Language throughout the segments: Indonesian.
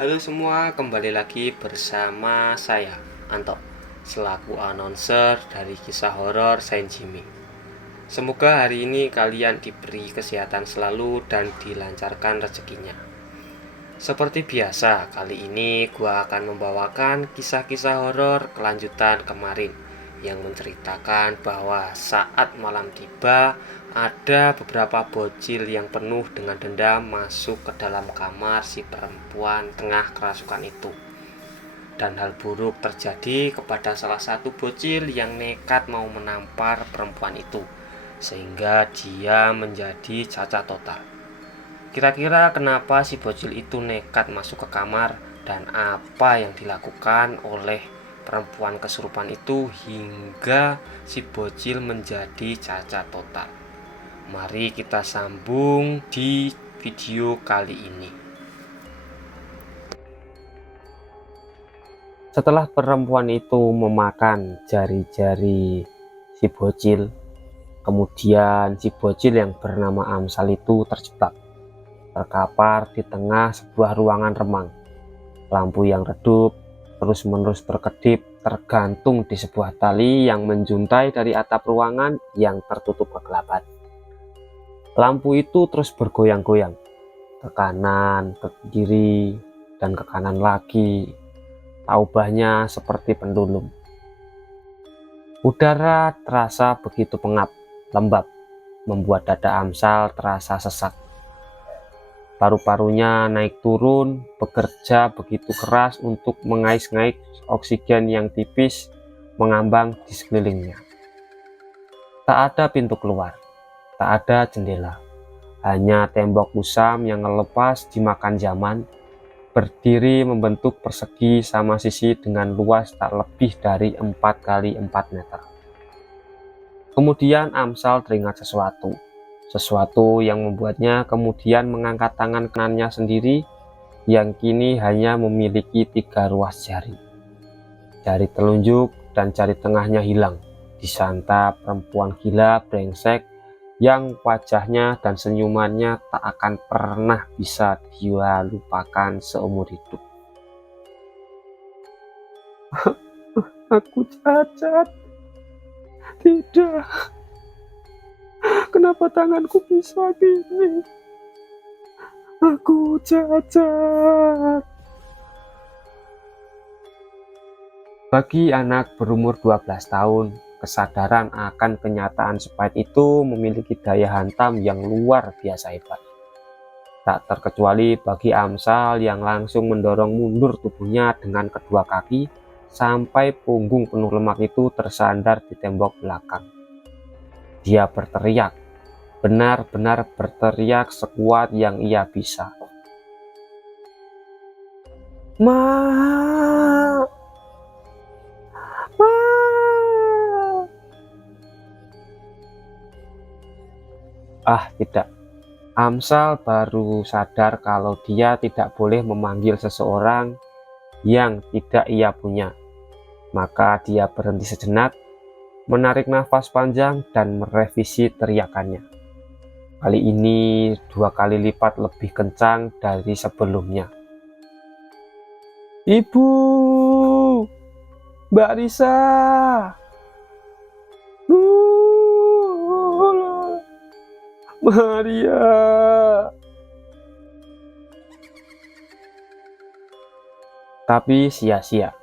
Halo semua, kembali lagi bersama saya, Anto, selaku announcer dari kisah horor Saint Jimmy. Semoga hari ini kalian diberi kesehatan selalu dan dilancarkan rezekinya. Seperti biasa, kali ini gua akan membawakan kisah-kisah horor kelanjutan kemarin yang menceritakan bahwa saat malam tiba, ada beberapa bocil yang penuh dengan dendam masuk ke dalam kamar si perempuan tengah kerasukan itu. Dan hal buruk terjadi kepada salah satu bocil yang nekat mau menampar perempuan itu, sehingga dia menjadi cacat total. Kira-kira kenapa si bocil itu nekat masuk ke kamar dan apa yang dilakukan oleh perempuan kesurupan itu hingga si bocil menjadi cacat total. Mari kita sambung di video kali ini. Setelah perempuan itu memakan jari-jari si bocil, kemudian si bocil yang bernama Amsal itu terjebak, terkapar di tengah sebuah ruangan remang. Lampu yang redup terus-menerus berkedip tergantung di sebuah tali yang menjuntai dari atap ruangan yang tertutup kegelapan. Lampu itu terus bergoyang-goyang, ke kanan, ke kiri, dan ke kanan lagi. Taubahnya seperti pendulum. Udara terasa begitu pengap, lembab, membuat dada Amsal terasa sesak. Paru-parunya naik turun, bekerja begitu keras untuk mengais-ngais oksigen yang tipis mengambang di sekelilingnya. Tak ada pintu keluar, tak ada jendela, hanya tembok kusam yang lepas dimakan zaman, berdiri membentuk persegi sama sisi dengan luas tak lebih dari 4 kali 4 meter. Kemudian Amsal teringat sesuatu yang membuatnya kemudian mengangkat tangan kanannya sendiri yang kini hanya memiliki 3 ruas jari. Jari telunjuk dan jari tengahnya hilang, disantap perempuan gila brengsek yang wajahnya dan senyumannya tak akan pernah bisa dia lupakan seumur hidup. Aku cacat. Tidak. Kenapa tanganku bisa gini? Aku cacat. Bagi anak berumur 12 tahun, kesadaran akan kenyataan sepahit itu memiliki daya hantam yang luar biasa hebat. Tak terkecuali bagi Amsal yang langsung mendorong mundur tubuhnya dengan kedua kaki sampai punggung penuh lemak itu tersandar di tembok belakang. Dia berteriak, benar-benar berteriak sekuat yang ia bisa. Ma! Ma! Tidak. Amsal baru sadar kalau dia tidak boleh memanggil seseorang yang tidak ia punya. Maka dia berhenti sejenak, menarik nafas panjang dan merevisi teriakannya. Kali ini 2 kali lipat lebih kencang dari sebelumnya. Ibu! Mbak Risa! Maria! Tapi sia-sia.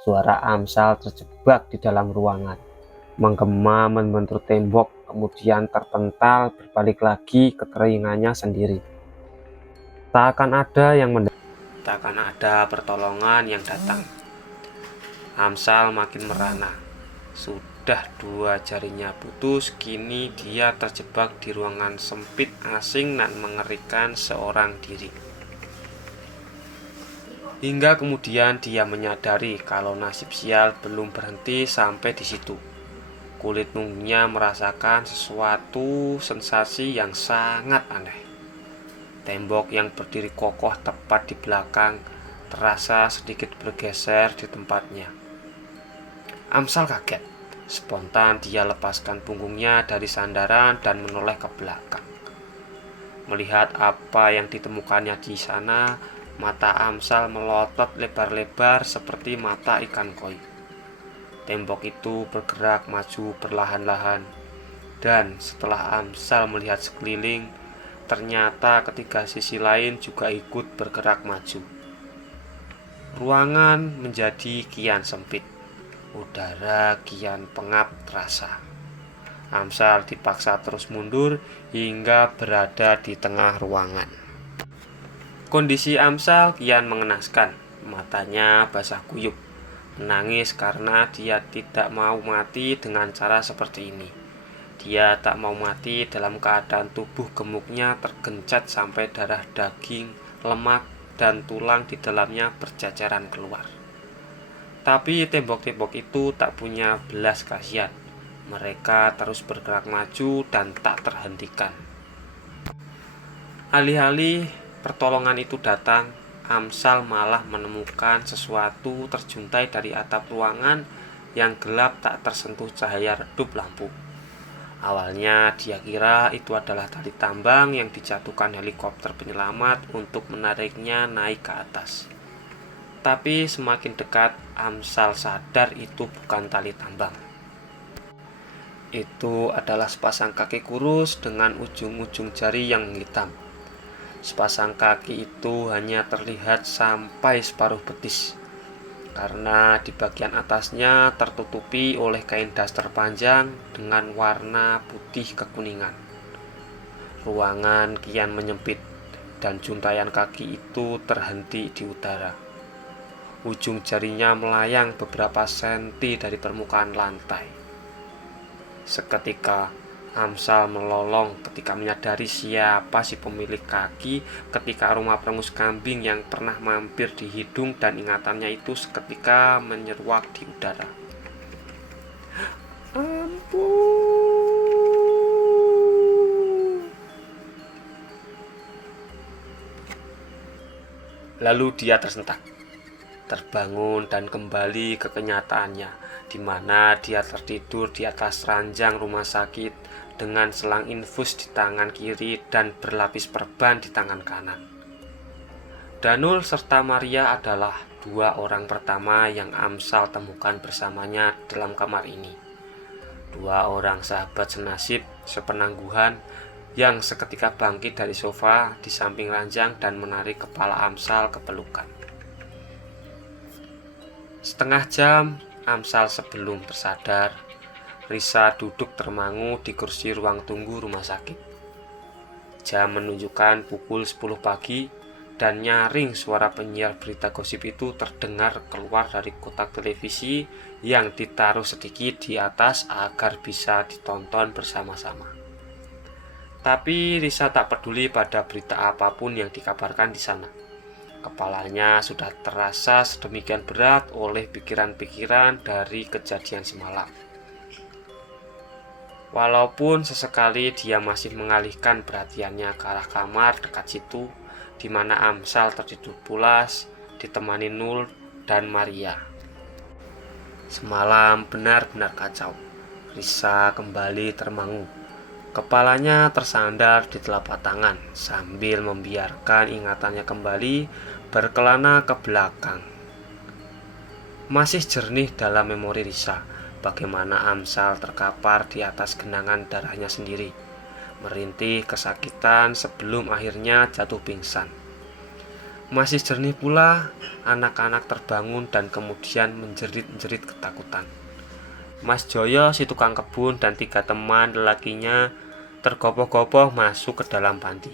Suara Amsal terjebak di dalam ruangan, menggema membentur tembok, kemudian terpental berbalik lagi ke telingannya sendiri. Tak akan ada pertolongan yang datang. Amsal makin merana. Sudah 2 jarinya putus, kini dia terjebak di ruangan sempit, asing dan mengerikan seorang diri. Hingga kemudian dia menyadari kalau nasib sial belum berhenti sampai di situ. Kulit punggungnya merasakan sesuatu sensasi yang sangat aneh. Tembok yang berdiri kokoh tepat di belakang terasa sedikit bergeser di tempatnya. Amsal kaget. Spontan dia lepaskan punggungnya dari sandaran dan menoleh ke belakang. Melihat apa yang ditemukannya di sana, Mata Amsal melotot lebar-lebar seperti mata ikan koi. Tembok itu bergerak maju perlahan-lahan, dan setelah Amsal melihat sekeliling, ternyata ketiga sisi lain juga ikut bergerak maju. Ruangan menjadi kian sempit. Udara kian pengap terasa. Amsal dipaksa terus mundur hingga berada di tengah ruangan. Kondisi Amsal kian mengenaskan. Matanya basah kuyup, menangis karena dia tidak mau mati dengan cara seperti ini. Dia tak mau mati dalam keadaan tubuh gemuknya tergencet sampai darah, daging, lemak, dan tulang di dalamnya berceceran keluar. Tapi tembok-tembok itu tak punya belas kasihan. Mereka terus bergerak maju dan tak terhentikan. Alih-alih pertolongan itu datang, Amsal malah menemukan sesuatu terjuntai dari atap ruangan yang gelap tak tersentuh cahaya redup lampu. Awalnya dia kira itu adalah tali tambang yang dijatuhkan helikopter penyelamat untuk menariknya naik ke atas. Tapi semakin dekat, Amsal sadar itu bukan tali tambang. Itu adalah sepasang kaki kurus dengan ujung-ujung jari yang hitam. Sepasang kaki itu hanya terlihat sampai separuh betis, karena di bagian atasnya tertutupi oleh kain daster panjang dengan warna putih kekuningan. Ruangan kian menyempit, dan juntaian kaki itu terhenti di udara. Ujung jarinya melayang beberapa senti dari permukaan lantai. Seketika Amsal melolong ketika menyadari siapa si pemilik kaki, ketika aroma perengus kambing yang pernah mampir di hidung dan ingatannya itu seketika menyeruak di udara. Ampun. Lalu dia tersentak, terbangun dan kembali ke kenyataannya, di mana dia tertidur di atas ranjang rumah sakit dengan selang infus di tangan kiri dan berlapis perban di tangan kanan. Danul serta Maria adalah dua orang pertama yang Amsal temukan bersamanya dalam kamar ini. Dua orang sahabat senasib, sepenangguhan, yang seketika bangkit dari sofa di samping ranjang dan menarik kepala Amsal ke pelukan. Setengah jam Amsal sebelum tersadar, Risa duduk termangu di kursi ruang tunggu rumah sakit. Jam menunjukkan pukul 10 pagi dan nyaring suara penyiar berita gosip itu terdengar keluar dari kotak televisi yang ditaruh sedikit di atas agar bisa ditonton bersama-sama. Tapi Risa tak peduli pada berita apapun yang dikabarkan di sana. Kepalanya sudah terasa sedemikian berat oleh pikiran-pikiran dari kejadian semalam. Walaupun sesekali dia masih mengalihkan perhatiannya ke arah kamar dekat situ, di mana Amsal tertidur pulas, ditemani Nul dan Maria. Semalam benar-benar kacau. Risa kembali termangu. Kepalanya tersandar di telapak tangan sambil membiarkan ingatannya kembali berkelana ke belakang. Masih jernih dalam memori Risa bagaimana Amsal terkapar di atas genangan darahnya sendiri, merintih kesakitan sebelum akhirnya jatuh pingsan. Masih jernih pula anak-anak terbangun dan kemudian menjerit-jerit ketakutan. Mas Joyo, si tukang kebun, dan 3 teman lelakinya tergopoh-gopoh masuk ke dalam panti.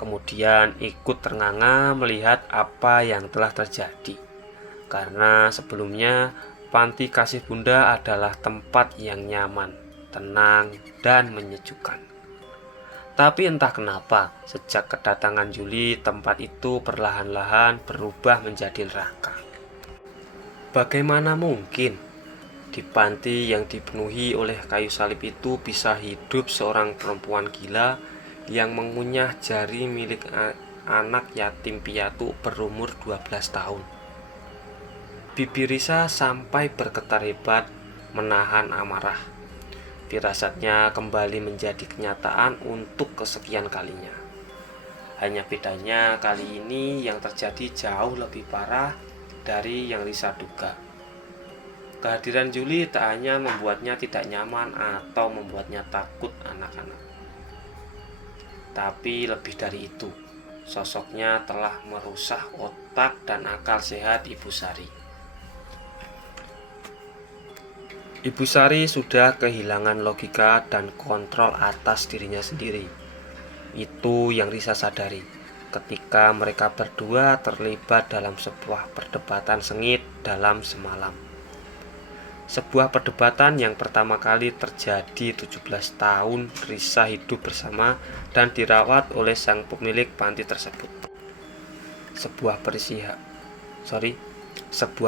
Kemudian ikut ternganga melihat apa yang telah terjadi, karena sebelumnya panti kasih bunda adalah tempat yang nyaman, tenang, dan menyejukkan. Tapi entah kenapa, sejak kedatangan Juli, tempat itu perlahan-lahan berubah menjadi neraka. Bagaimana mungkin di panti yang dipenuhi oleh kayu salib itu bisa hidup seorang perempuan gila yang mengunyah jari milik anak yatim piatu berumur 12 tahun. Bibir Risa sampai bergetar hebat menahan amarah. Firasatnya kembali menjadi kenyataan untuk kesekian kalinya. Hanya bedanya kali ini yang terjadi jauh lebih parah dari yang Risa duga. Kehadiran Yuli tak hanya membuatnya tidak nyaman atau membuatnya takut anak-anak, tapi lebih dari itu, sosoknya telah merusak otak dan akal sehat Ibu Sari. Ibu Sari sudah kehilangan logika dan kontrol atas dirinya sendiri. Itu yang Risa sadari ketika mereka berdua terlibat dalam sebuah perdebatan sengit dalam semalam. Sebuah perdebatan yang pertama kali terjadi 17 tahun Risa hidup bersama dan dirawat oleh sang pemilik panti tersebut. Sebuah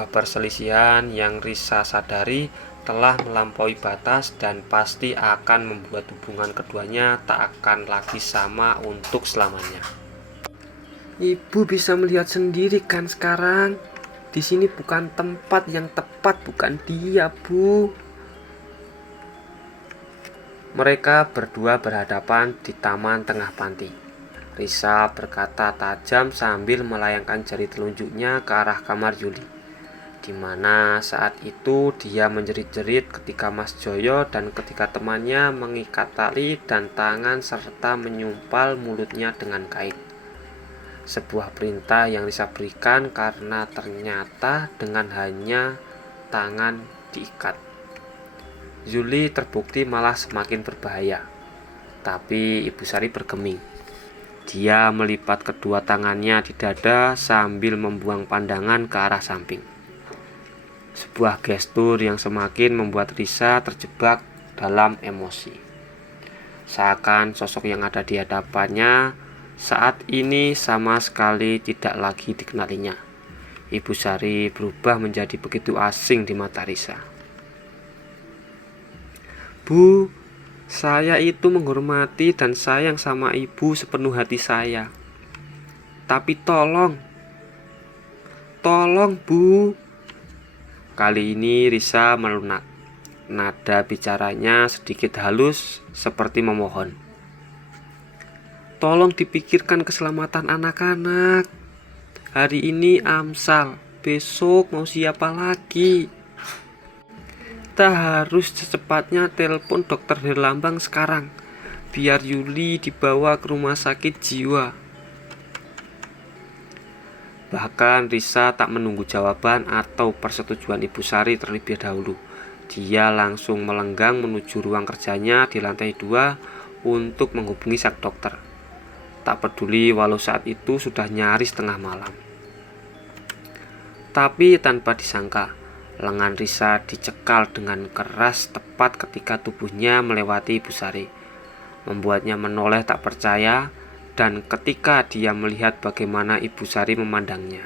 perselisihan yang Risa sadari telah melampaui batas dan pasti akan membuat hubungan keduanya tak akan lagi sama untuk selamanya. Ibu bisa melihat sendiri kan sekarang. Di sini bukan tempat yang tepat, bukan dia, Bu. Mereka berdua berhadapan di taman tengah panti. Risa berkata tajam sambil melayangkan jari telunjuknya ke arah kamar Yuli, di mana saat itu dia menjerit-jerit ketika Mas Joyo dan ketika temannya mengikat tali dan tangan serta menyumpal mulutnya dengan kain. Sebuah perintah yang Risa berikan karena ternyata dengan hanya tangan diikat, Yuli terbukti malah semakin berbahaya. Tapi Ibu Sari bergeming. Dia melipat kedua tangannya di dada sambil membuang pandangan ke arah samping. Sebuah gestur yang semakin membuat Risa terjebak dalam emosi. Seakan sosok yang ada di hadapannya saat ini sama sekali tidak lagi dikenalinya. Ibu Sari berubah menjadi begitu asing di mata Risa. Bu, saya itu menghormati dan sayang sama ibu sepenuh hati saya. Tapi tolong Bu. Kali ini Risa melunak. Nada bicaranya sedikit halus seperti memohon. Tolong dipikirkan keselamatan anak-anak. Hari ini Amsal, besok mau siapa lagi? Kita harus secepatnya telepon dokter Herlambang sekarang, biar Yuli dibawa ke rumah sakit jiwa. Bahkan Risa tak menunggu jawaban atau persetujuan Ibu Sari terlebih dahulu. Dia langsung melenggang menuju ruang kerjanya di lantai 2 untuk menghubungi sang dokter. Tak peduli walau saat itu sudah nyaris tengah malam. Tapi tanpa disangka, lengan Risa dicekal dengan keras tepat ketika tubuhnya melewati Ibu Sari, membuatnya menoleh tak percaya. Dan ketika dia melihat bagaimana Ibu Sari memandangnya,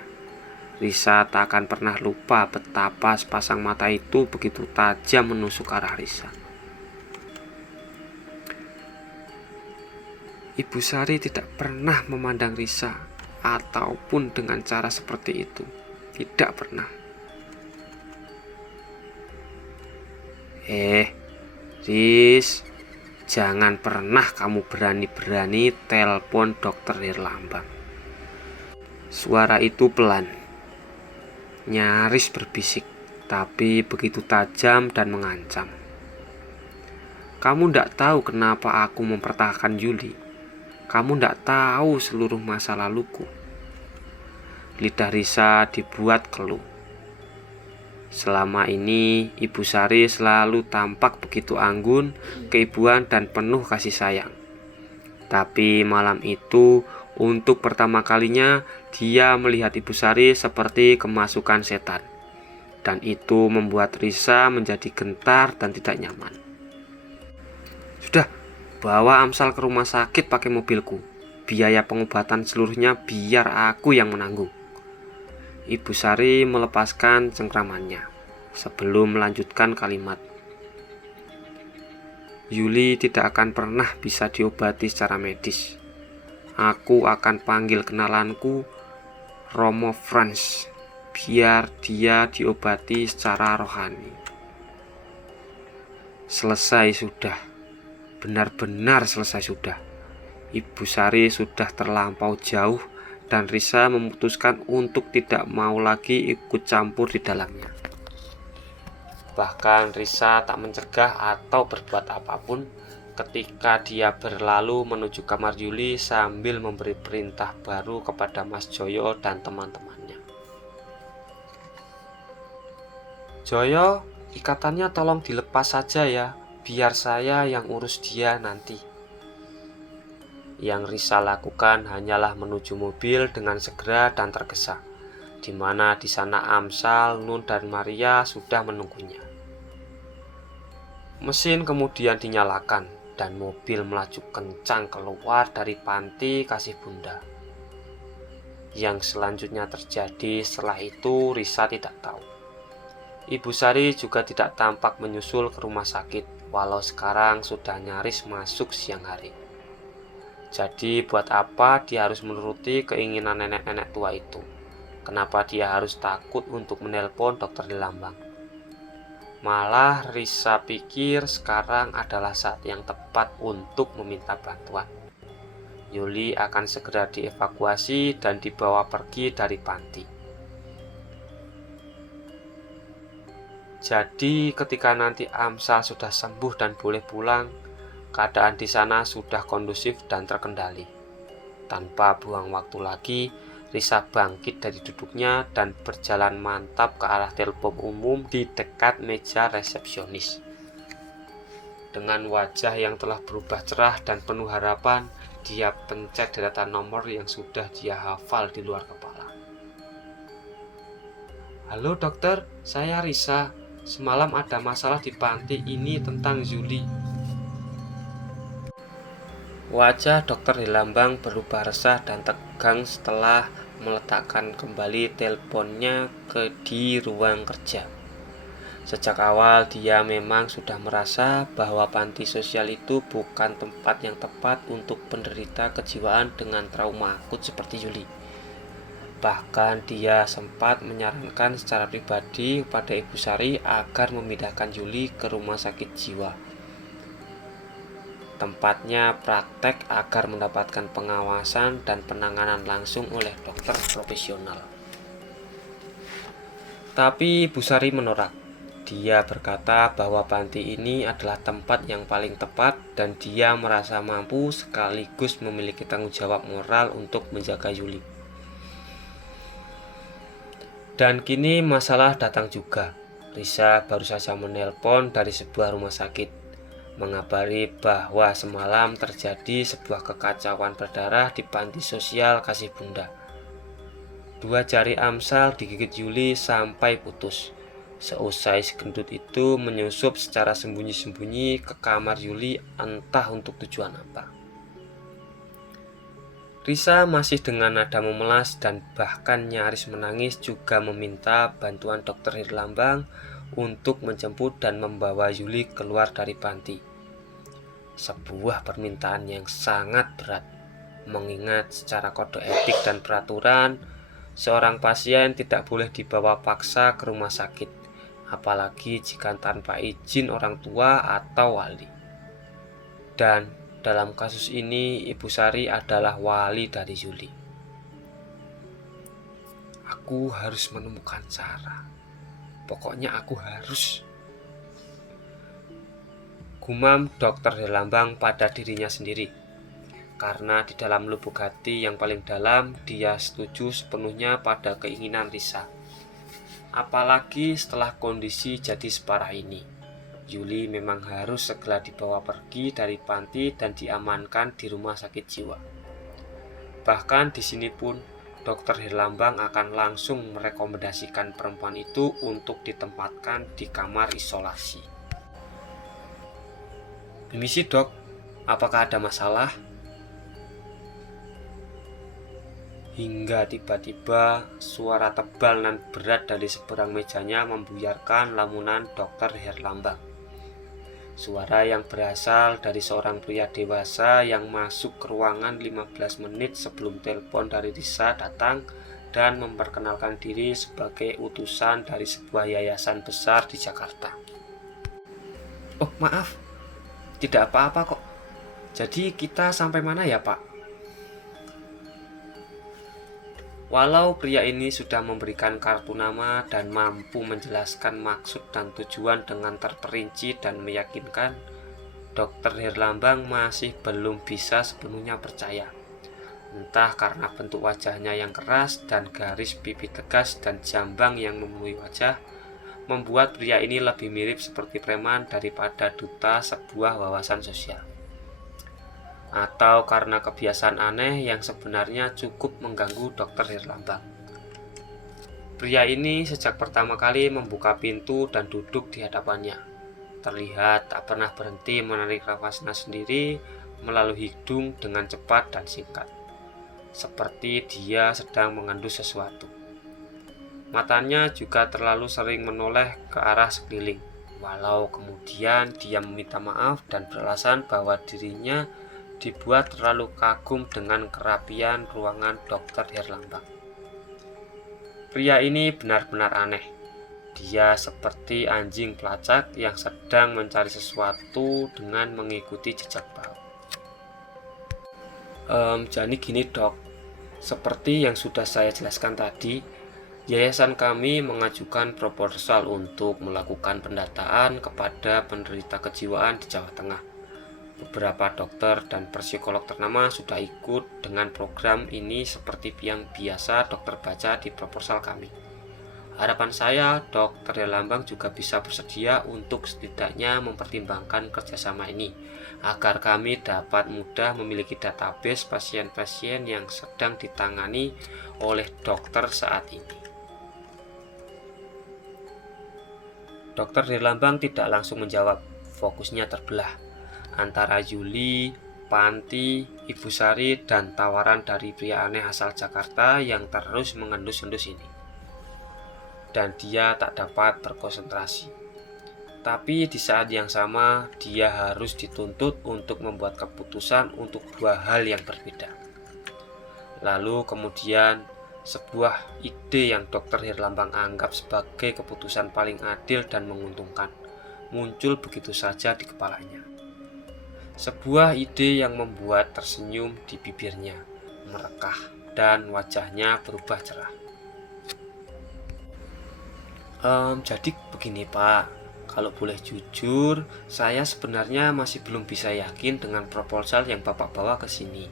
Risa tak akan pernah lupa betapa sepasang mata itu begitu tajam menusuk arah Risa. Ibu Sari tidak pernah memandang Risa ataupun dengan cara seperti itu. Tidak pernah. Riz, jangan pernah kamu berani-berani telepon dokter Herlambang. Suara itu pelan, nyaris berbisik, tapi begitu tajam dan mengancam. Kamu ndak tahu kenapa aku mempertahankan Yuli. Kamu ndak tahu seluruh masa laluku. Lidah Risa dibuat keluh. Selama ini Ibu Sari selalu tampak begitu anggun, keibuan dan penuh kasih sayang. Tapi malam itu untuk pertama kalinya dia melihat Ibu Sari seperti kemasukan setan. Dan itu membuat Risa menjadi gentar dan tidak nyaman. Sudah, bawa Amsal ke rumah sakit pakai mobilku. Biaya pengobatan seluruhnya biar aku yang menanggung. Ibu Sari melepaskan cengkramannya sebelum melanjutkan kalimat. Yuli tidak akan pernah bisa diobati secara medis. Aku akan panggil kenalanku Romo Franz, biar dia diobati secara rohani. Selesai sudah. Benar-benar selesai sudah. Ibu Sari sudah terlampau jauh dan Risa memutuskan untuk tidak mau lagi ikut campur di dalamnya. Bahkan Risa tak mencegah atau berbuat apapun ketika dia berlalu menuju kamar Yuli sambil memberi perintah baru kepada Mas Joyo dan teman-temannya. "Joyo, ikatannya tolong dilepas saja ya, biar saya yang urus dia nanti." Yang Risa lakukan hanyalah menuju mobil dengan segera dan tergesa, di mana di sana Amsal, Nun, dan Maria sudah menunggunya. Mesin kemudian dinyalakan dan mobil melaju kencang keluar dari panti kasih bunda. Yang selanjutnya terjadi setelah itu Risa tidak tahu. Ibu Sari juga tidak tampak menyusul ke rumah sakit, walau sekarang sudah nyaris masuk siang hari. Jadi buat apa dia harus menuruti keinginan nenek-nenek tua itu? Kenapa dia harus takut untuk menelpon dokter Lambang? Malah Risa pikir sekarang adalah saat yang tepat untuk meminta bantuan. Yuli akan segera dievakuasi dan dibawa pergi dari panti. Jadi ketika nanti Amsal sudah sembuh dan boleh pulang, keadaan di sana sudah kondusif dan terkendali. Tanpa buang waktu lagi, Risa bangkit dari duduknya dan berjalan mantap ke arah telepon umum di dekat meja resepsionis. Dengan wajah yang telah berubah cerah dan penuh harapan, dia pencet deretan nomor yang sudah dia hafal di luar kepala. "Halo dokter, saya Risa. Semalam ada masalah di panti ini tentang Yuli." Wajah Dokter Lambang berubah resah dan tegang setelah meletakkan kembali teleponnya di ruang kerja. Sejak awal dia memang sudah merasa bahwa panti sosial itu bukan tempat yang tepat untuk penderita kejiwaan dengan trauma akut seperti Yuli. Bahkan dia sempat menyarankan secara pribadi kepada Ibu Sari agar memindahkan Yuli ke rumah sakit jiwa, tempatnya praktek agar mendapatkan pengawasan dan penanganan langsung oleh dokter profesional. Tapi Bu Sari menolak. Dia berkata bahwa panti ini adalah tempat yang paling tepat dan dia merasa mampu sekaligus memiliki tanggung jawab moral untuk menjaga Yuli. Dan kini masalah datang juga. Risa baru saja menelpon dari sebuah rumah sakit, mengabari bahwa semalam terjadi sebuah kekacauan berdarah di panti sosial kasih bunda. 2 jari Amsal digigit Yuli sampai putus. Seusai si gendut itu menyusup secara sembunyi-sembunyi ke kamar Yuli entah untuk tujuan apa. Risa masih dengan nada memelas dan bahkan nyaris menangis juga meminta bantuan dokter Lambang untuk menjemput dan membawa Yuli keluar dari panti. Sebuah permintaan yang sangat berat, mengingat secara kode etik dan peraturan, seorang pasien tidak boleh dibawa paksa ke rumah sakit, apalagi jika tanpa izin orang tua atau wali. Dan dalam kasus ini, Ibu Sari adalah wali dari Yuli. "Aku harus menemukan cara. Pokoknya aku harus," gumam Dokter Lambang pada dirinya sendiri. Karena di dalam lubuk hati yang paling dalam, dia setuju sepenuhnya pada keinginan Risa. Apalagi setelah kondisi jadi separah ini, Yuli memang harus segera dibawa pergi dari panti dan diamankan di rumah sakit jiwa. Bahkan di sini pun, Dokter Lambang akan langsung merekomendasikan perempuan itu untuk ditempatkan di kamar isolasi. "Permisi dok, apakah ada masalah?" Hingga tiba-tiba suara tebal dan berat dari seberang mejanya membuyarkan lamunan Dokter Lambang. Suara yang berasal dari seorang pria dewasa yang masuk ke ruangan 15 menit sebelum telepon dari Risa datang dan memperkenalkan diri sebagai utusan dari sebuah yayasan besar di Jakarta. "Oh maaf, tidak apa-apa kok. Jadi kita sampai mana ya, Pak? Walau pria ini sudah memberikan kartu nama dan mampu menjelaskan maksud dan tujuan dengan terperinci dan meyakinkan, Dr. Herlambang masih belum bisa sepenuhnya percaya. Entah karena bentuk wajahnya yang keras dan garis pipi tegas dan jambang yang memenuhi wajah, membuat pria ini lebih mirip seperti preman daripada duta sebuah wawasan sosial. Atau karena kebiasaan aneh yang sebenarnya cukup mengganggu Dr. Herlambang. Pria ini sejak pertama kali membuka pintu dan duduk di hadapannya, terlihat tak pernah berhenti menarik nafasnya sendiri melalui hidung dengan cepat dan singkat, seperti dia sedang mengendus sesuatu. Matanya juga terlalu sering menoleh ke arah sekeliling, walau kemudian dia meminta maaf dan beralasan bahwa dirinya dibuat terlalu kagum dengan kerapian ruangan Dr. Herlambang. Pria ini benar-benar aneh. Dia seperti anjing pelacak yang sedang mencari sesuatu dengan mengikuti jejak bau. Jadi gini dok, seperti yang sudah saya jelaskan tadi, yayasan kami mengajukan proposal untuk melakukan pendataan kepada penderita kejiwaan di Jawa Tengah. Beberapa dokter dan psikolog ternama sudah ikut dengan program ini seperti yang biasa dokter baca di proposal kami. Harapan saya, Dr. Herlambang juga bisa bersedia untuk setidaknya mempertimbangkan kerjasama ini, agar kami dapat mudah memiliki database pasien-pasien yang sedang ditangani oleh dokter saat ini. Dr. Herlambang tidak langsung menjawab, fokusnya terbelah antara Yuli, Panti, Ibu Sari, dan tawaran dari pria aneh asal Jakarta yang terus mengendus-endus ini. Dan dia tak dapat berkonsentrasi. Tapi di saat yang sama, dia harus dituntut untuk membuat keputusan untuk dua hal yang berbeda. Lalu kemudian, sebuah ide yang Dr. Herlambang anggap sebagai keputusan paling adil dan menguntungkan, muncul begitu saja di kepalanya. Sebuah ide yang membuat tersenyum di bibirnya, merekah, dan wajahnya berubah cerah. Jadi begini Pak, kalau boleh jujur, saya sebenarnya masih belum bisa yakin dengan proposal yang Bapak bawa ke sini.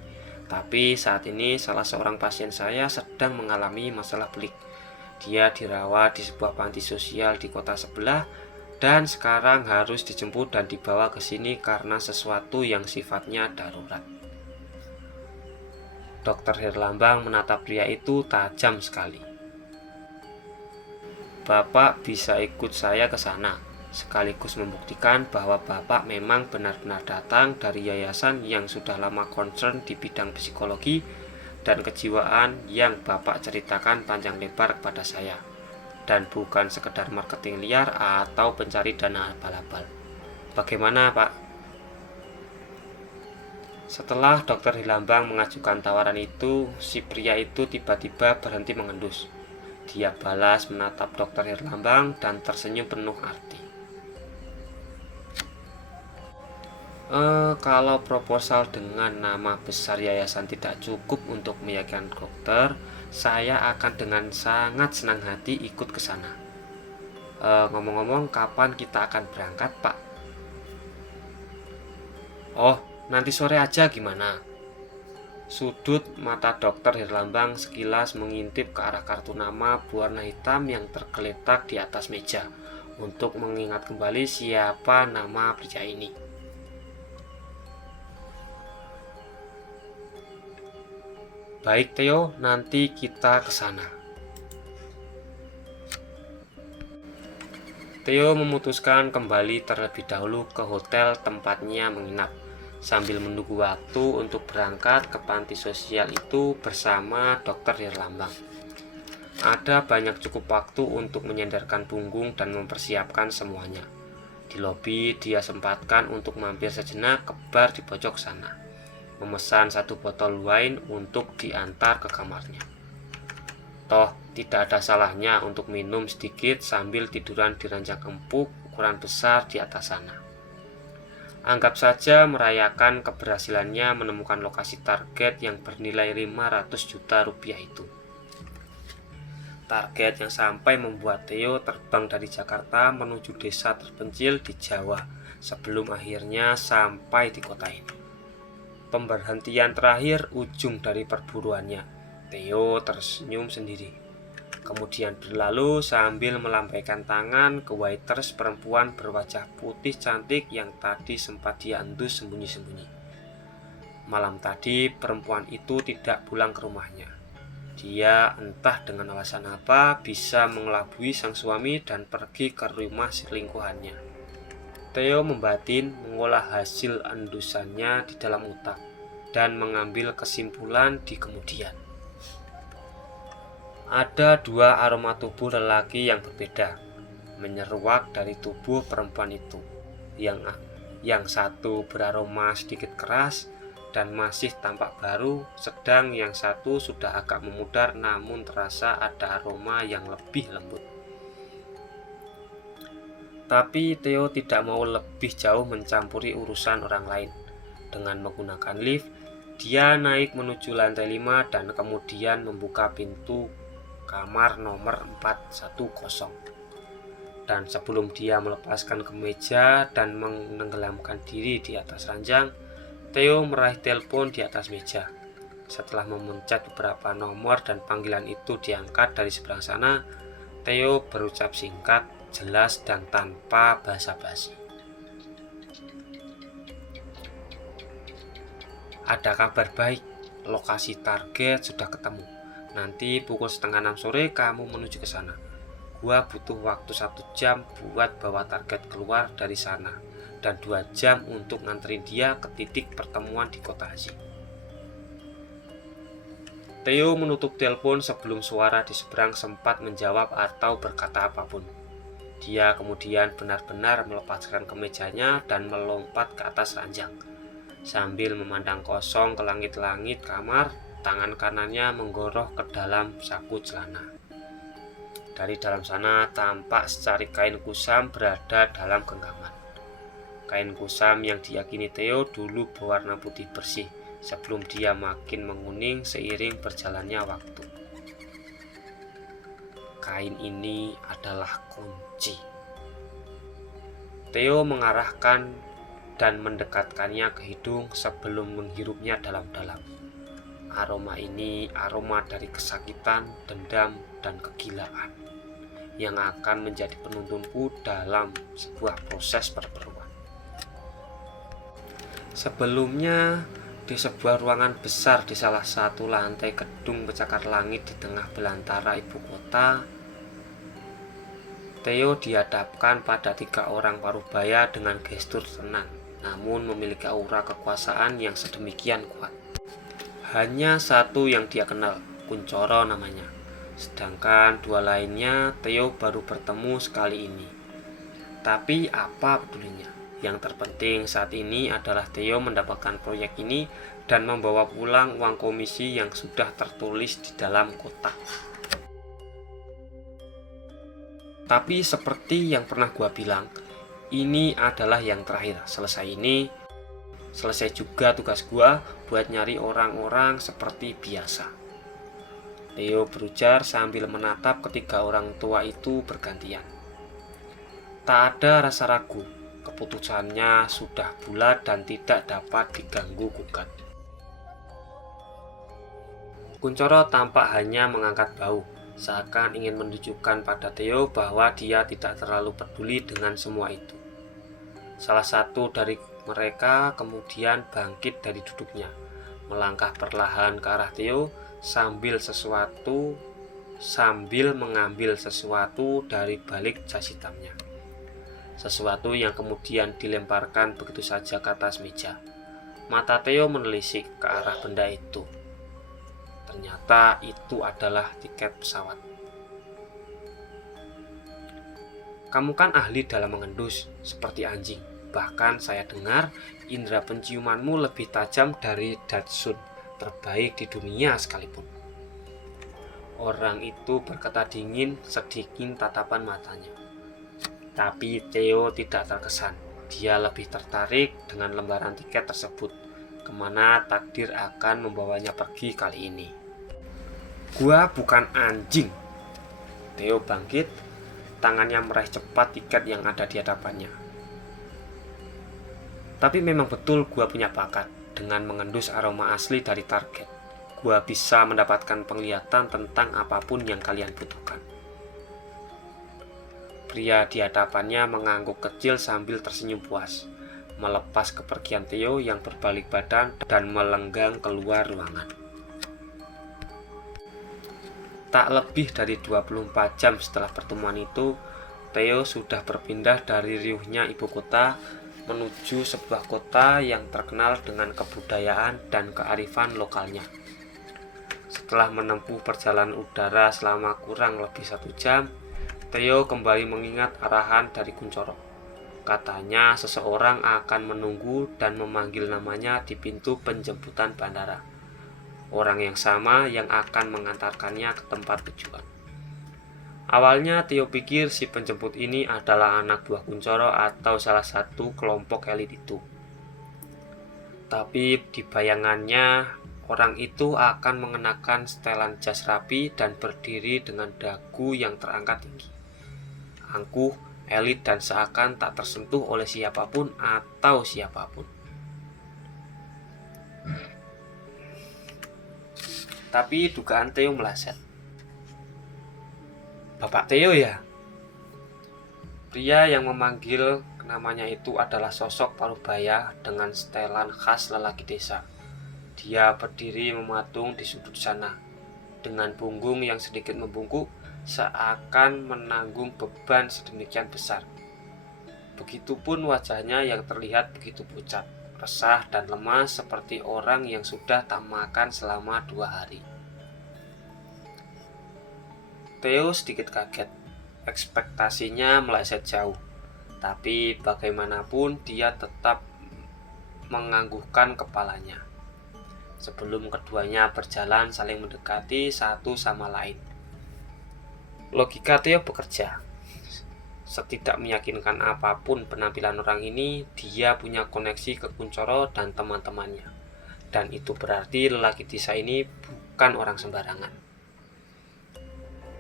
Tapi saat ini salah seorang pasien saya sedang mengalami masalah pelik. Dia dirawat di sebuah panti sosial di kota sebelah, dan sekarang harus dijemput dan dibawa ke sini karena sesuatu yang sifatnya darurat. Dr. Herlambang menatap pria itu tajam sekali. Bapak bisa ikut saya ke sana, sekaligus membuktikan bahwa Bapak memang benar-benar datang dari yayasan yang sudah lama concern di bidang psikologi dan kejiwaan yang Bapak ceritakan panjang lebar kepada saya, dan bukan sekedar marketing liar atau pencari dana abal-abal. Bagaimana Pak? Setelah Dr. Herlambang mengajukan tawaran itu, si pria itu tiba-tiba berhenti mengendus. Dia balas menatap Dr. Herlambang dan tersenyum penuh arti. Kalau proposal dengan nama besar yayasan tidak cukup untuk meyakinkan dokter, saya akan dengan sangat senang hati ikut ke sana. Ngomong-ngomong, kapan kita akan berangkat, Pak? Oh, nanti sore aja gimana? Sudut mata Dr. Herlambang sekilas mengintip ke arah kartu nama berwarna hitam yang tergeletak di atas meja untuk mengingat kembali siapa nama pria ini. Baik Theo, nanti kita ke sana. Theo memutuskan kembali terlebih dahulu ke hotel tempatnya menginap, sambil menunggu waktu untuk berangkat ke panti sosial itu bersama Dr. Herlambang. Ada banyak cukup waktu untuk menyandarkan punggung dan mempersiapkan semuanya. Di lobi dia sempatkan untuk mampir sejenak ke bar di pojok sana, memesan 1 botol wine untuk diantar ke kamarnya. Toh tidak ada salahnya untuk minum sedikit sambil tiduran di ranjang empuk ukuran besar di atas sana. Anggap saja merayakan keberhasilannya menemukan lokasi target yang bernilai 500 juta rupiah itu. Target yang sampai membuat Theo terbang dari Jakarta menuju desa terpencil di Jawa sebelum akhirnya sampai di kota ini. Pemberhentian terakhir ujung dari perburuannya. Theo tersenyum sendiri. Kemudian berlalu sambil melambaikan tangan ke waiters perempuan berwajah putih cantik yang tadi sempat dia endus sembunyi-sembunyi. Malam tadi perempuan itu tidak pulang ke rumahnya. Dia entah dengan alasan apa bisa mengelabui sang suami dan pergi ke rumah selingkuhannya. Theo membatin mengolah hasil endusannya di dalam otak dan mengambil kesimpulan di kemudian. Ada dua aroma tubuh lelaki yang berbeda menyeruak dari tubuh perempuan itu. Yang satu beraroma sedikit keras dan masih tampak baru, sedang yang satu sudah agak memudar namun terasa ada aroma yang lebih lembut. Tapi Theo tidak mau lebih jauh mencampuri urusan orang lain. Dengan menggunakan lift, dia naik menuju lantai 5 dan kemudian membuka pintu kamar nomor 410. Dan sebelum dia melepaskan kemeja dan menenggelamkan diri di atas ranjang, Theo meraih telepon di atas meja. Setelah memencet beberapa nomor dan panggilan itu diangkat dari seberang sana, Theo berucap singkat, jelas dan tanpa basa-basi. Ada kabar baik, lokasi target sudah ketemu. Nanti pukul 5:30 sore kamu menuju ke sana. Gua butuh waktu 1 jam buat bawa target keluar dari sana dan 2 jam untuk nganterin dia ke titik pertemuan di kota Haji. Theo menutup telepon sebelum suara di seberang sempat menjawab atau berkata apapun. Dia kemudian benar-benar melepaskan kemejanya dan melompat ke atas ranjang. Sambil memandang kosong ke langit-langit kamar, tangan kanannya menggoroh ke dalam saku celana. Dari dalam sana tampak secari kain kusam berada dalam genggaman. Kain kusam yang diyakini Theo dulu berwarna putih bersih sebelum dia makin menguning seiring berjalannya waktu. Kain ini adalah kunci. Theo mengarahkan dan mendekatkannya ke hidung sebelum menghirupnya dalam-dalam. Aroma ini aroma dari kesakitan, dendam, dan kegilaan yang akan menjadi penuntunku dalam sebuah proses perburuan. Sebelumnya, di sebuah ruangan besar di salah satu lantai gedung pencakar langit di tengah belantara ibu kota, Theo dihadapkan pada 3 orang parubaya dengan gestur tenang, namun memiliki aura kekuasaan yang sedemikian kuat. Hanya satu yang dia kenal, Kuncoro namanya. Sedangkan 2 lainnya Theo baru bertemu sekali ini. Tapi apa pedulinya? Yang terpenting saat ini adalah Theo mendapatkan proyek ini dan membawa pulang uang komisi yang sudah tertulis di dalam kotak. Tapi seperti yang pernah gua bilang, ini adalah yang terakhir. Selesai juga tugas gua buat nyari orang-orang seperti biasa. Theo berujar sambil menatap ketiga orang tua itu bergantian. Tak ada rasa ragu, keputusannya sudah bulat dan tidak dapat diganggu gugat. Kuncoro tampak hanya mengangkat bahu, seakan ingin menunjukkan pada Theo bahwa dia tidak terlalu peduli dengan semua itu. Salah satu dari mereka kemudian bangkit dari duduknya, melangkah perlahan ke arah Theo sambil mengambil sesuatu dari balik jas hitamnya. Sesuatu yang kemudian dilemparkan begitu saja ke atas meja. Mata Theo menelisik ke arah benda itu. Ternyata itu adalah tiket pesawat. Kamu kan ahli dalam mengendus, seperti anjing. Bahkan saya dengar indera penciumanmu lebih tajam dari Datsun terbaik di dunia sekalipun. Orang itu berkata dingin sedikit tatapan matanya. Tapi Theo tidak terkesan. Dia lebih tertarik dengan lembaran tiket tersebut, kemana takdir akan membawanya pergi kali ini. Gua bukan anjing. Theo bangkit, tangannya meraih cepat tiket yang ada di hadapannya. Tapi memang betul gua punya bakat. Dengan mengendus aroma asli dari target, gua bisa mendapatkan penglihatan tentang apapun yang kalian butuhkan. Pria di hadapannya mengangguk kecil sambil tersenyum puas, melepas kepergian Theo yang berbalik badan dan melenggang keluar ruangan. Tak lebih dari 24 jam setelah pertemuan itu, Theo sudah berpindah dari riuhnya ibu kota menuju sebuah kota yang terkenal dengan kebudayaan dan kearifan lokalnya. Setelah menempuh perjalanan udara selama kurang lebih 1 jam, Theo kembali mengingat arahan dari Kuncoro. Katanya seseorang akan menunggu dan memanggil namanya di pintu penjemputan bandara. Orang yang sama yang akan mengantarkannya ke tempat tujuan. Awalnya Theo pikir si penjemput ini adalah anak buah Kuncoro atau salah satu kelompok elit itu. Tapi di bayangannya, orang itu akan mengenakan setelan jas rapi dan berdiri dengan dagu yang terangkat tinggi. Angkuh, elit dan seakan tak tersentuh oleh siapapun atau siapapun. Tapi dugaan Theo meleset. Bapak Theo ya? Pria yang memanggil namanya itu adalah sosok parubaya dengan setelan khas lelaki desa. Dia berdiri mematung di sudut sana, dengan punggung yang sedikit membungkuk, seakan menanggung beban sedemikian besar. Begitupun wajahnya yang terlihat begitu pucat, resah dan lemas seperti orang yang sudah tak makan selama 2 hari. Theo sedikit kaget, ekspektasinya meleset jauh, tapi bagaimanapun dia tetap menganggukkan kepalanya. Sebelum keduanya berjalan saling mendekati satu sama lain. Logika Theo bekerja. Setidak meyakinkan apapun penampilan orang ini, dia punya koneksi ke Kuncoro dan teman-temannya. Dan itu berarti lelaki desa ini bukan orang sembarangan.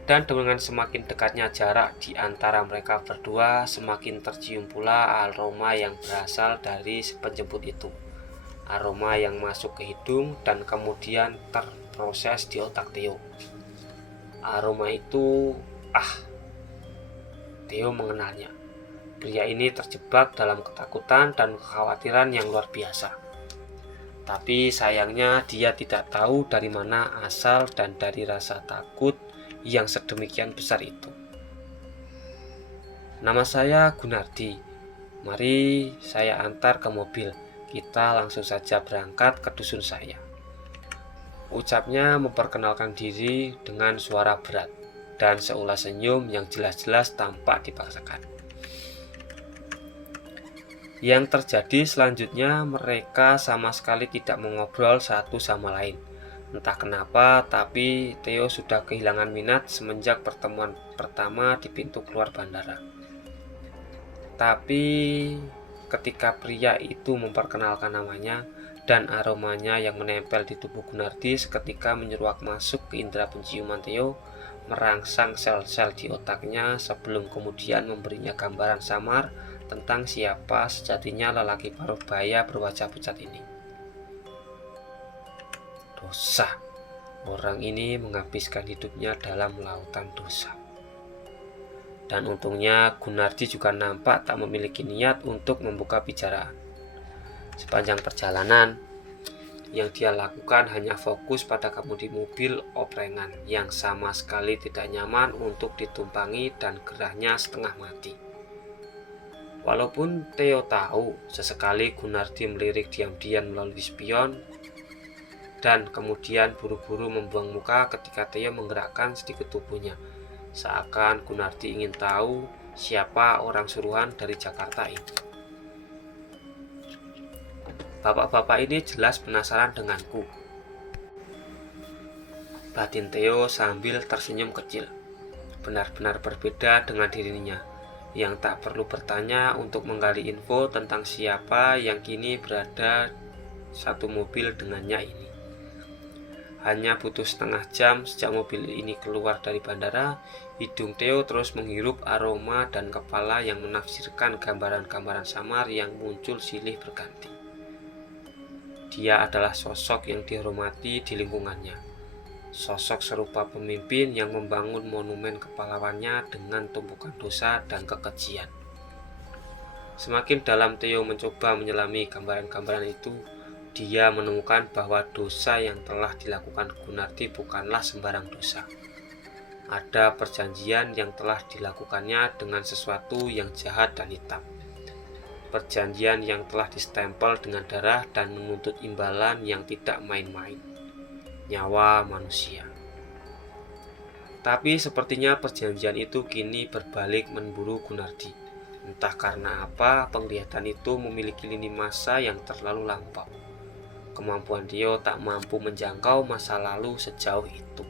Dan dengan semakin dekatnya jarak di antara mereka berdua, semakin tercium pula aroma yang berasal dari penjemput itu. Aroma yang masuk ke hidung dan kemudian terproses di otak Theo. Aroma itu, Theo mengenalnya. Pria ini terjebak dalam ketakutan dan kekhawatiran yang luar biasa. Tapi sayangnya dia tidak tahu dari mana asal dan dari rasa takut yang sedemikian besar itu. Nama saya Gunardi. Mari saya antar ke mobil. Kita langsung saja berangkat ke dusun saya. Ucapnya memperkenalkan diri dengan suara berat dan seulas senyum yang jelas-jelas tampak dipaksakan. Yang terjadi selanjutnya, mereka sama sekali tidak mengobrol satu sama lain. Entah kenapa, tapi Theo sudah kehilangan minat semenjak pertemuan pertama di pintu keluar bandara. Tapi ketika pria itu memperkenalkan namanya dan aromanya yang menempel di tubuh Gunardi seketika menyeruak masuk ke indera penciuman Theo, merangsang sel-sel di otaknya sebelum kemudian memberinya gambaran samar tentang siapa sejatinya lelaki parubaya berwajah pucat ini. Dosa. Orang ini menghabiskan hidupnya dalam lautan dosa. Dan untungnya Gunardi juga nampak tak memiliki niat untuk membuka bicaraan. Sepanjang perjalanan, yang dia lakukan hanya fokus pada kemudi mobil oprengan yang sama sekali tidak nyaman untuk ditumpangi dan gerahnya setengah mati. Walaupun Theo tahu sesekali Gunardi melirik diam-diam melalui spion dan kemudian buru-buru membuang muka ketika Theo menggerakkan sedikit tubuhnya, seakan Gunardi ingin tahu siapa orang suruhan dari Jakarta ini. Bapak-bapak ini jelas penasaran denganku, batin Theo sambil tersenyum kecil. Benar-benar berbeda dengan dirinya yang tak perlu bertanya untuk menggali info tentang siapa yang kini berada satu mobil dengannya ini. Hanya butuh setengah jam sejak mobil ini keluar dari bandara, hidung Theo terus menghirup aroma dan kepala yang menafsirkan gambaran-gambaran samar yang muncul silih berganti. Dia adalah sosok yang dihormati di lingkungannya. Sosok serupa pemimpin yang membangun monumen kepahlawanannya dengan tumpukan dosa dan kekejian. Semakin dalam Theo mencoba menyelami gambaran-gambaran itu, dia menemukan bahwa dosa yang telah dilakukan Gunardi bukanlah sembarang dosa. Ada perjanjian yang telah dilakukannya dengan sesuatu yang jahat dan hitam. Perjanjian yang telah distempel dengan darah dan menuntut imbalan yang tidak main-main. Nyawa manusia. Tapi sepertinya perjanjian itu kini berbalik memburu Gunardi. Entah karena apa, penglihatan itu memiliki lini masa yang terlalu lampau. Kemampuan Theo tak mampu menjangkau masa lalu sejauh itu.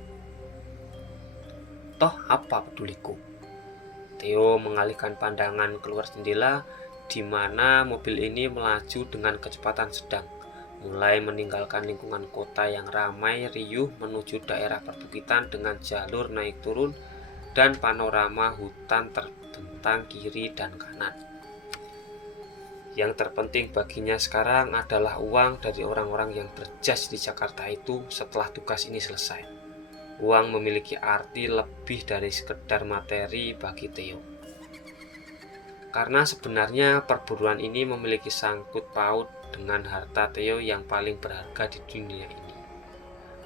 Toh apa peduliku? Theo mengalihkan pandangan keluar jendela, di mana mobil ini melaju dengan kecepatan sedang. Mulai meninggalkan lingkungan kota yang ramai riuh menuju daerah perbukitan dengan jalur naik turun dan panorama hutan terbentang kiri dan kanan. Yang terpenting baginya sekarang adalah uang dari orang-orang yang berjas di Jakarta itu setelah tugas ini selesai. Uang memiliki arti lebih dari sekedar materi bagi Theo. Karena sebenarnya perburuan ini memiliki sangkut paut dengan harta Theo yang paling berharga di dunia ini.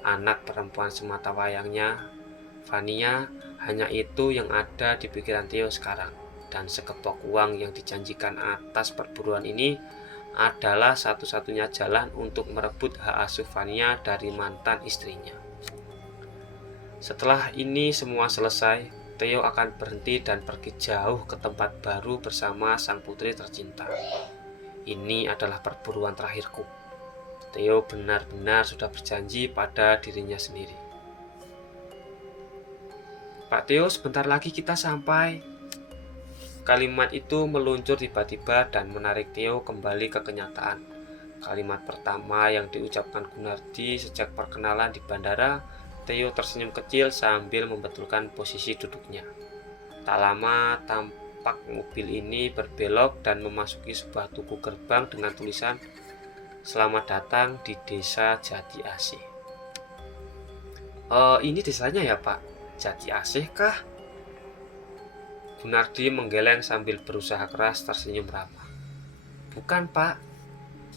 Anak perempuan semata wayangnya, Vania, hanya itu yang ada di pikiran Theo sekarang. Dan sekepok uang yang dijanjikan atas perburuan ini adalah satu-satunya jalan untuk merebut hak asuh Vania dari mantan istrinya. Setelah ini semua selesai, Theo akan berhenti dan pergi jauh ke tempat baru bersama sang putri tercinta. Ini adalah perburuan terakhirku. Theo benar-benar sudah berjanji pada dirinya sendiri. Pak Theo, sebentar lagi kita sampai. Kalimat itu meluncur tiba-tiba dan menarik Theo kembali ke kenyataan. Kalimat pertama yang diucapkan Gunardi sejak perkenalan di bandara. Theo tersenyum kecil sambil membetulkan posisi duduknya. Tak lama tampak mobil ini berbelok dan memasuki sebuah tugu gerbang dengan tulisan "Selamat datang di Desa Jati Asih". Ini desanya ya Pak? Jati Asih kah? Gunardi menggeleng sambil berusaha keras tersenyum ramah. Bukan Pak,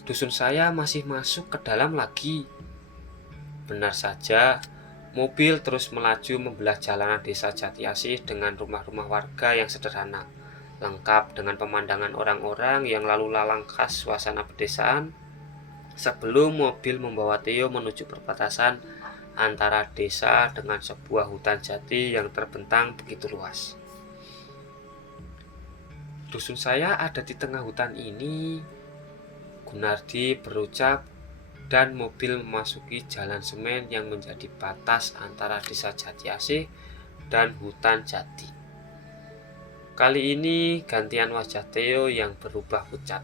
dusun saya masih masuk ke dalam lagi. Benar saja, mobil terus melaju membelah jalanan desa Jati Asih dengan rumah-rumah warga yang sederhana, lengkap dengan pemandangan orang-orang yang lalu lalang khas suasana pedesaan, sebelum mobil membawa Theo menuju perbatasan antara desa dengan sebuah hutan jati yang terbentang begitu luas. Dusun saya ada di tengah hutan ini, Gunardi berucap, dan mobil memasuki jalan semen yang menjadi batas antara desa Jati Asih dan hutan jati. Kali ini gantian wajah Theo yang berubah pucat.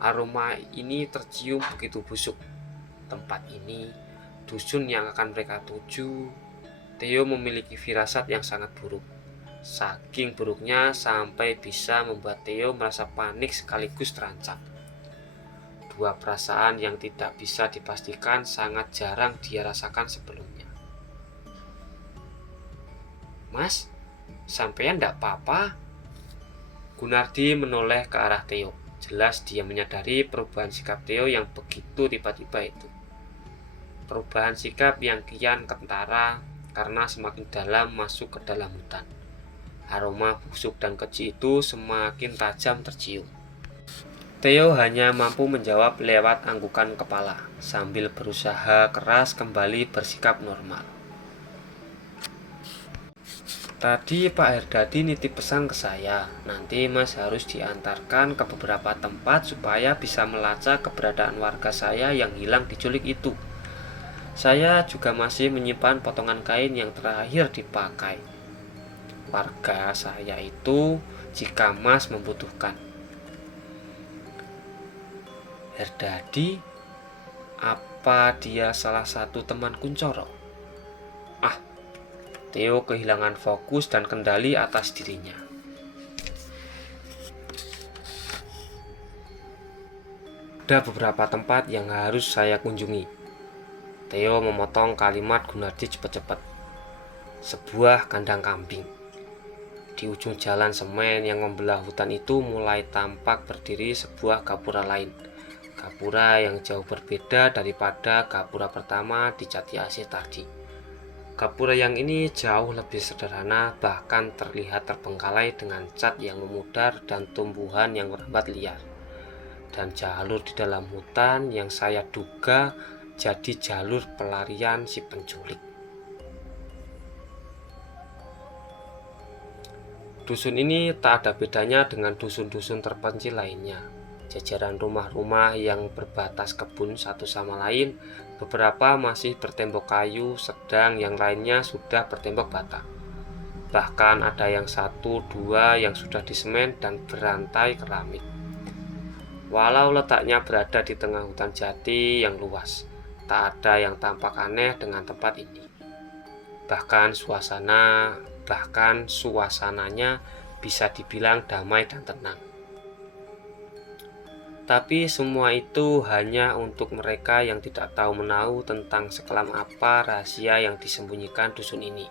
Aroma ini tercium begitu busuk. Tempat ini, dusun yang akan mereka tuju, Theo memiliki firasat yang sangat buruk. Saking buruknya sampai bisa membuat Theo merasa panik sekaligus terancam. Dua perasaan yang tidak bisa dipastikan sangat jarang dia rasakan sebelumnya. Mas, sampean ndak apa-apa? Gunardi menoleh ke arah Theo. Jelas dia menyadari perubahan sikap Theo yang begitu tiba-tiba itu. Perubahan sikap yang kian kentara karena semakin dalam masuk ke dalam hutan. Aroma busuk dan keji itu semakin tajam tercium. Theo hanya mampu menjawab lewat anggukan kepala, sambil berusaha keras kembali bersikap normal. Tadi Pak Herdadi nitip pesan ke saya, nanti Mas harus diantarkan ke beberapa tempat supaya bisa melacak keberadaan warga saya yang hilang diculik itu. Saya juga masih menyimpan potongan kain yang terakhir dipakai. warga saya itu jika Mas membutuhkan. Herdadi, apa dia salah satu teman Kuncoro? Ah, Theo kehilangan fokus dan kendali atas dirinya. Ada beberapa tempat yang harus saya kunjungi. Theo memotong kalimat Gunardi cepat-cepat. Sebuah kandang kambing. Di ujung jalan semen yang membelah hutan itu mulai tampak berdiri sebuah gapura lain. Gapura yang jauh berbeda daripada gapura pertama di Jati Asih tadi. Gapura yang ini jauh lebih sederhana, bahkan terlihat terbengkalai dengan cat yang memudar dan tumbuhan yang merambat liar. Dan jalur di dalam hutan yang saya duga jadi jalur pelarian si penculik. Dusun ini tak ada bedanya dengan dusun-dusun terpencil lainnya. Jajaran rumah-rumah yang berbatas kebun satu sama lain, beberapa masih bertembok kayu, sedang yang lainnya sudah bertembok bata. Bahkan ada yang satu dua yang sudah disemen dan berantai keramik. Walau letaknya berada di tengah hutan jati yang luas, tak ada yang tampak aneh dengan tempat ini. Bahkan suasananya bisa dibilang damai dan tenang. Tapi semua itu hanya untuk mereka yang tidak tahu menahu tentang sekelam apa rahasia yang disembunyikan dusun ini.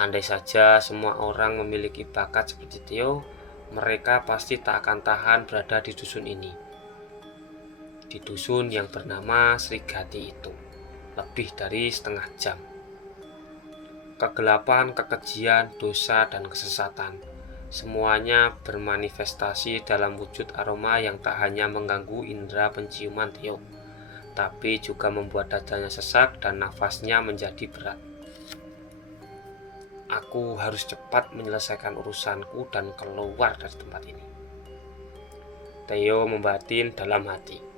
Andai saja semua orang memiliki bakat seperti Theo, mereka pasti tak akan tahan berada di dusun ini. Di dusun yang bernama Srigati itu, lebih dari setengah jam. Kegelapan, kekejian, dosa, dan kesesatan, semuanya bermanifestasi dalam wujud aroma yang tak hanya mengganggu indera penciuman Theo, tapi juga membuat dadanya sesak dan nafasnya menjadi berat. Aku harus cepat menyelesaikan urusanku dan keluar dari tempat ini, Theo membatin dalam hati.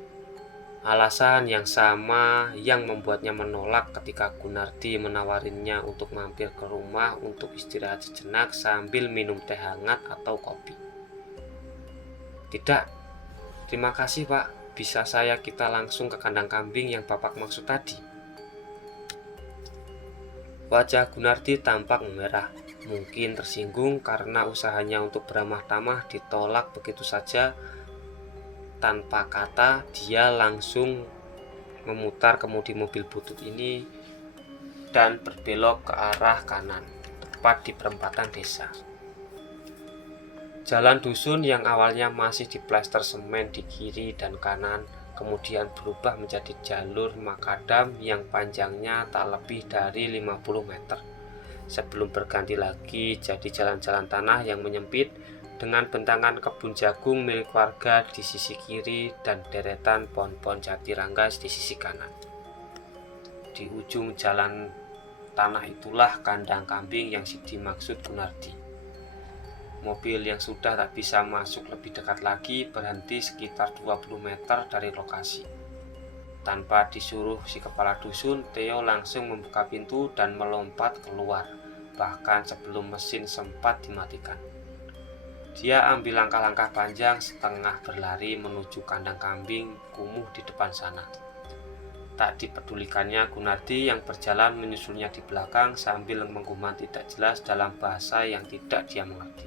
Alasan yang sama yang membuatnya menolak ketika Gunardi menawarinya untuk mampir ke rumah untuk istirahat sejenak sambil minum teh hangat atau kopi. Tidak, terima kasih Pak, bisa kita langsung ke kandang kambing yang Bapak maksud tadi. Wajah Gunardi tampak memerah, mungkin tersinggung karena usahanya untuk beramah tamah ditolak begitu saja. Tanpa kata, dia langsung memutar kemudi mobil butut ini dan berbelok ke arah kanan, tepat di perempatan desa. Jalan dusun yang awalnya masih diplester semen di kiri dan kanan, kemudian berubah menjadi jalur makadam yang panjangnya tak lebih dari 50 meter. Sebelum berganti lagi jadi jalan-jalan tanah yang menyempit, dengan bentangan kebun jagung milik warga di sisi kiri dan deretan pohon-pohon jati ranggas di sisi kanan. Di ujung jalan tanah itulah kandang kambing yang dimaksud Gunardi. Mobil yang sudah tak bisa masuk lebih dekat lagi berhenti sekitar 20 meter dari lokasi. Tanpa disuruh si kepala dusun, Theo langsung membuka pintu dan melompat keluar, bahkan sebelum mesin sempat dimatikan. Dia ambil langkah-langkah panjang setengah berlari menuju kandang kambing kumuh di depan sana. Tak dipedulikannya Gunardi yang berjalan menyusulnya di belakang sambil menggumam tidak jelas dalam bahasa yang tidak dia mengerti.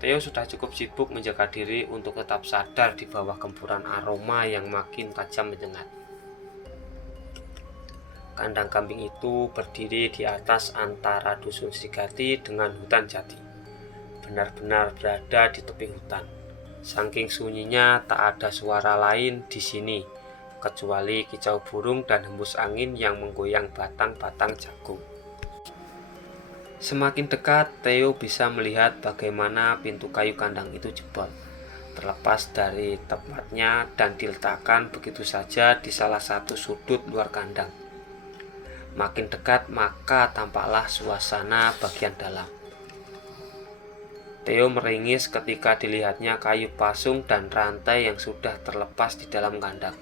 Theo sudah cukup sibuk menjaga diri untuk tetap sadar di bawah gempuran aroma yang makin tajam menyengat. Kandang kambing itu berdiri di atas antara dusun Srigati dengan hutan jati. Benar-benar berada di tepi hutan. Saking sunyinya tak ada suara lain di sini, kecuali kicau burung dan hembus angin yang menggoyang batang-batang jagung. Semakin dekat, Theo bisa melihat bagaimana pintu kayu kandang itu jebol, terlepas dari tempatnya dan diletakkan begitu saja di salah satu sudut luar kandang. Makin dekat, maka tampaklah suasana bagian dalam. Theo meringis ketika dilihatnya kayu pasung dan rantai yang sudah terlepas di dalam kandang.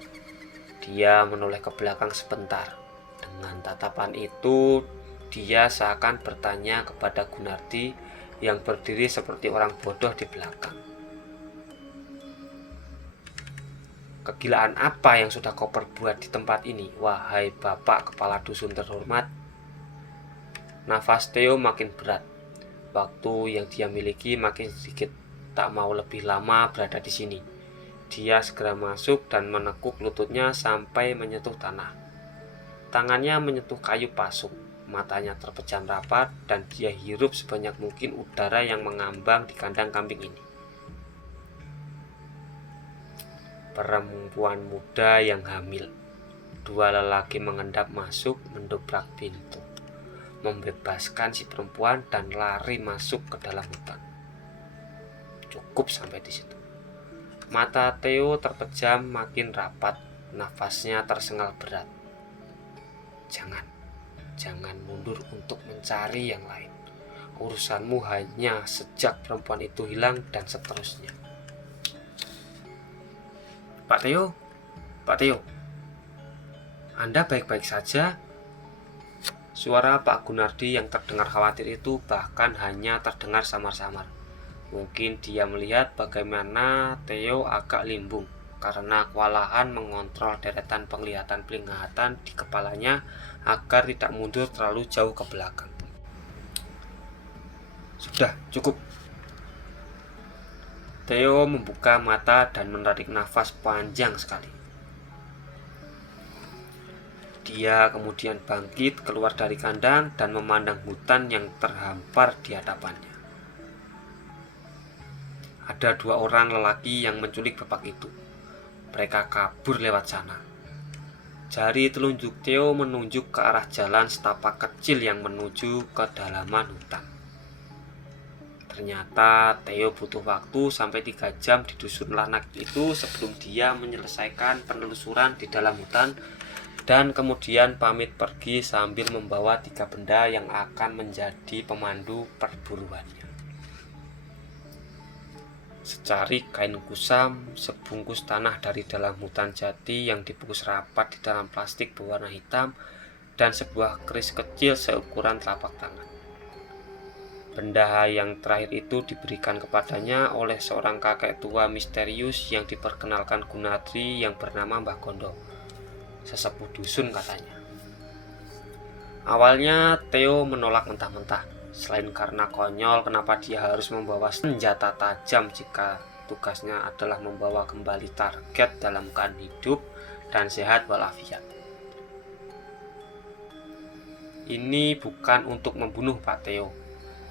Dia menoleh ke belakang sebentar. Dengan tatapan itu, Dia seakan bertanya kepada Gunardi yang berdiri seperti orang bodoh di belakang. Kegilaan apa yang sudah kau perbuat di tempat ini, wahai bapak kepala dusun terhormat? Nafas Theo makin berat. Waktu yang dia miliki makin sedikit. Tak mau lebih lama berada di sini. Dia segera masuk dan menekuk lututnya sampai menyentuh tanah. Tangannya menyentuh kayu pasuk. Matanya terpejam rapat dan dia hirup sebanyak mungkin udara yang mengambang di kandang kambing ini. Perempuan muda yang hamil. Dua lelaki mengendap masuk, mendobrak pintu, membebaskan si perempuan dan lari masuk ke dalam hutan. Cukup sampai di situ. Mata Theo terpejam makin rapat, nafasnya tersengal berat. Jangan mundur untuk mencari yang lain. Urusanmu hanya sejak perempuan itu hilang dan seterusnya. Pak Theo, Anda baik-baik saja? Suara Pak Gunardi yang terdengar khawatir itu bahkan hanya terdengar samar-samar. Mungkin dia melihat bagaimana Theo agak limbung karena kewalahan mengontrol deretan penglihatan di kepalanya agar tidak mundur terlalu jauh ke belakang. Sudah, cukup. Theo membuka mata dan menarik nafas panjang sekali. Dia kemudian bangkit keluar dari kandang dan memandang hutan yang terhampar di hadapannya. Ada dua orang lelaki yang menculik bapak itu. Mereka kabur lewat sana. Jari telunjuk Theo menunjuk ke arah jalan setapak kecil yang menuju ke dalaman hutan. Ternyata Theo butuh waktu sampai 3 jam di dusun Lanak itu sebelum dia menyelesaikan penelusuran di dalam hutan dan kemudian pamit pergi sambil membawa 3 benda yang akan menjadi pemandu perburuannya. Secari kain kusam, sebungkus tanah dari dalam hutan jati yang dibungkus rapat di dalam plastik berwarna hitam, dan sebuah keris kecil seukuran telapak tangan. Benda yang terakhir itu diberikan kepadanya oleh seorang kakek tua misterius yang diperkenalkan Gunardi yang bernama Mbah Gondo, sesepuh dusun katanya. Awalnya Theo menolak mentah-mentah. Selain karena konyol kenapa dia harus membawa senjata tajam jika tugasnya adalah membawa kembali target dalam keadaan hidup dan sehat walafiat. Ini bukan untuk membunuh Pak Theo.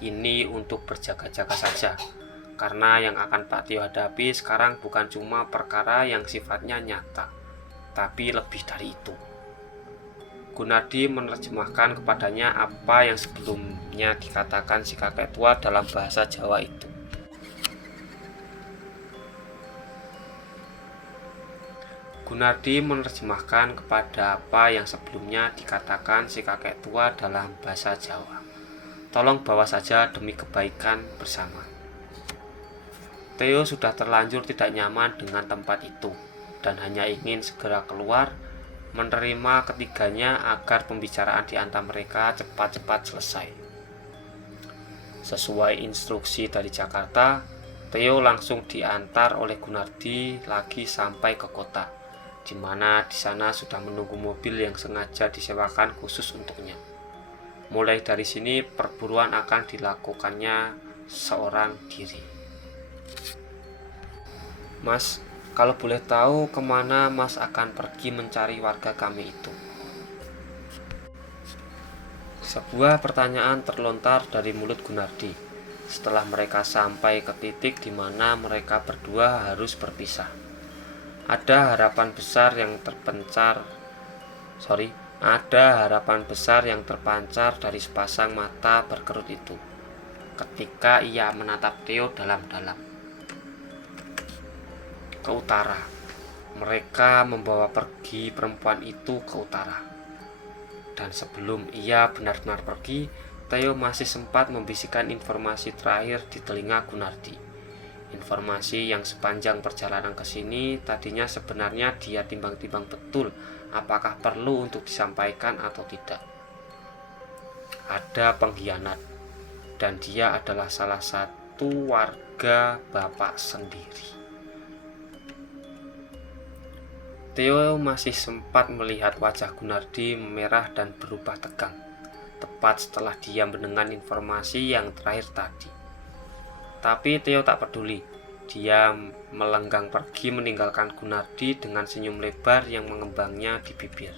Ini untuk berjaga-jaga saja. Karena yang akan Pak Theo hadapi sekarang bukan cuma perkara yang sifatnya nyata, tapi lebih dari itu. Gunardi menerjemahkan kepadanya apa yang sebelumnya dikatakan si kakek tua dalam bahasa Jawa itu. Gunardi menerjemahkan kepada apa yang sebelumnya dikatakan si kakek tua dalam bahasa Jawa. Tolong bawa saja demi kebaikan bersama. Theo sudah terlanjur tidak nyaman dengan tempat itu dan hanya ingin segera keluar, menerima ketiganya agar pembicaraan di antara mereka cepat-cepat selesai. Sesuai instruksi dari Jakarta, Theo langsung diantar oleh Gunardi lagi sampai ke kota, di mana di sana sudah menunggu mobil yang sengaja disewakan khusus untuknya. Mulai dari sini perburuan akan dilakukannya seorang diri. Mas, kalau boleh tahu kemana Mas akan pergi mencari warga kami itu? Sebuah pertanyaan terlontar dari mulut Gunardi setelah mereka sampai ke titik di mana mereka berdua harus berpisah. Ada harapan besar yang terpancar dari sepasang mata berkerut itu ketika ia menatap Theo dalam-dalam. Ke utara. Mereka membawa pergi perempuan itu ke utara. Dan sebelum ia benar-benar pergi, Theo masih sempat membisikkan informasi terakhir di telinga Gunardi. Informasi yang sepanjang perjalanan ke sini tadinya sebenarnya dia timbang-timbang betul apakah perlu untuk disampaikan atau tidak. ada pengkhianat dan dia adalah salah satu warga bapak sendiri. Theo masih sempat melihat wajah Gunardi memerah dan berubah tegang, tepat setelah dia mendengar informasi yang terakhir tadi. Tapi Theo tak peduli. Dia melenggang pergi meninggalkan Gunardi dengan senyum lebar yang mengembangnya di bibir.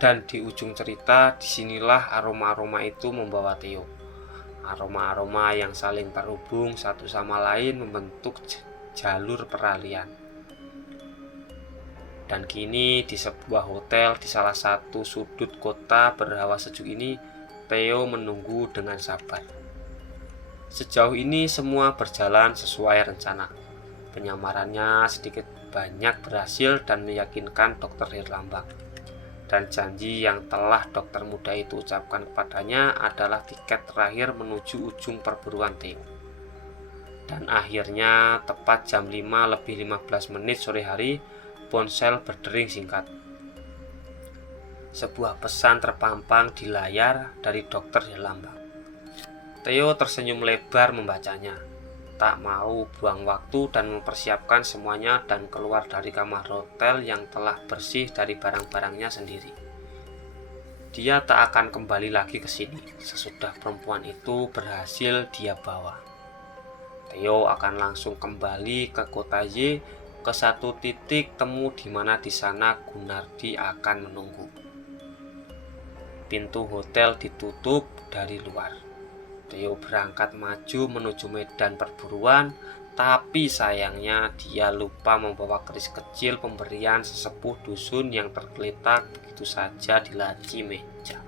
Dan di ujung cerita, disinilah aroma-aroma itu membawa Theo. Aroma-aroma yang saling terhubung satu sama lain membentuk jalur peralihan. Dan kini di sebuah hotel di salah satu sudut kota berhawa sejuk ini, Theo menunggu dengan sabar. Sejauh ini semua berjalan sesuai rencana. Penyamarannya sedikit banyak berhasil dan meyakinkan Dr. Herlambang. Dan janji yang telah dokter muda itu ucapkan kepadanya adalah tiket terakhir menuju ujung perburuan Theo. Dan akhirnya tepat jam 5:15 sore hari, ponsel berdering singkat. Sebuah pesan terpampang di layar dari Dr. Herlambang. Theo tersenyum lebar membacanya. Tak mau buang waktu dan mempersiapkan semuanya dan keluar dari kamar hotel yang telah bersih dari barang-barangnya sendiri. Dia tak akan kembali lagi ke sini sesudah perempuan itu berhasil dia bawa. Theo akan langsung kembali ke kota Y, ke satu titik temu di mana di sana Gunardi akan menunggu. Pintu hotel ditutup dari luar. Theo berangkat maju menuju medan perburuan, tapi sayangnya dia lupa membawa keris kecil pemberian sesepuh dusun yang tergeletak begitu saja di laci meja.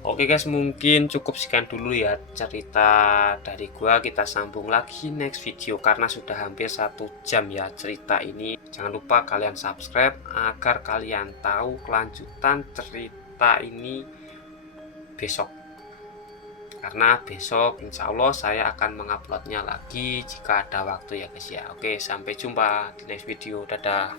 Oke guys, mungkin cukup sekian dulu ya cerita dari gua. Kita sambung lagi next video karena sudah hampir 1 jam ya cerita ini. Jangan lupa kalian subscribe agar kalian tahu kelanjutan cerita ini besok. Karena besok insya Allah saya akan menguploadnya lagi jika ada waktu ya guys ya. Oke, sampai jumpa di next video. Dadah.